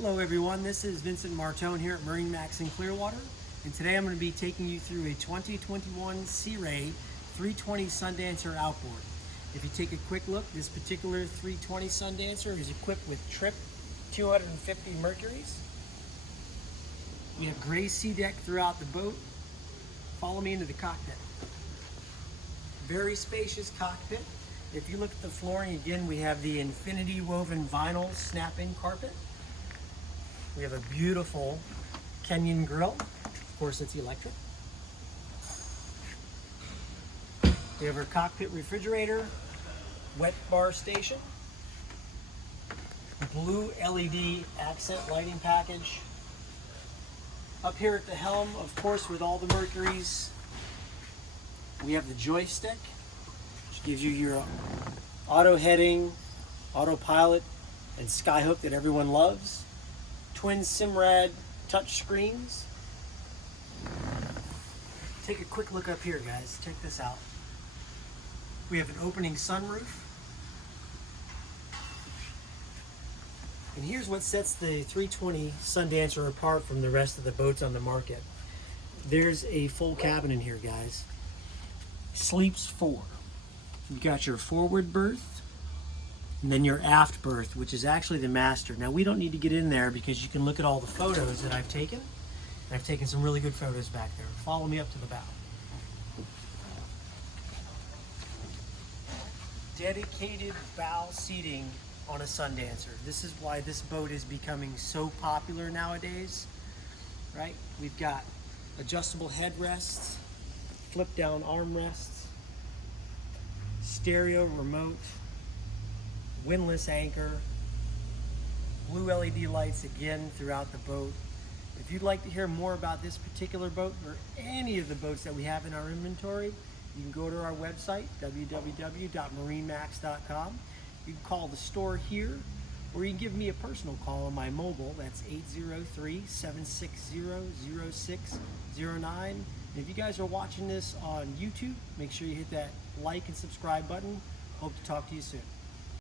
Hello everyone, this is Vincent Martone here at MarineMax in Clearwater, and today I'm going to be taking you through a 2021 Sea Ray 320 Sundancer outboard. If you take a quick look, this particular 320 Sundancer is equipped with Trip 250 Mercuries. We have gray sea deck throughout the boat. Follow me into the cockpit. Very spacious cockpit. If you look at the flooring, again, we have the infinity woven vinyl snap-in carpet. We have a beautiful Kenyan grill. Of course, it's electric. We have our cockpit refrigerator, wet bar station, blue LED accent lighting package. Up here at the helm, of course, with all the Mercuries, we have the joystick, which gives you your auto heading, autopilot, and skyhook that everyone loves. Twin Simrad touch screens. Take a quick look up here, guys. Check this out. We have an opening sunroof. And here's what sets the 320 Sundancer apart from the rest of the boats on the market. There's a full cabin in here, guys. Sleeps 4. You've got your forward berth, and then your aft berth, which is actually the master. Now, we don't need to get in there because you can look at all the photos that I've taken. And I've taken some really good photos back there. Follow me up to the bow. Dedicated bow seating on a Sundancer. This is why this boat is becoming so popular nowadays, right? We've got adjustable headrests, flip down armrests, stereo remote, windlass anchor, blue LED lights again throughout the boat. If you'd like to hear more about this particular boat or any of the boats that we have in our inventory, you can go to our website, www.marinemax.com. You can call the store here, or you can give me a personal call on my mobile. That's 803-760-0609. And if you guys are watching this on YouTube, make sure you hit that like and subscribe button. Hope to talk to you soon.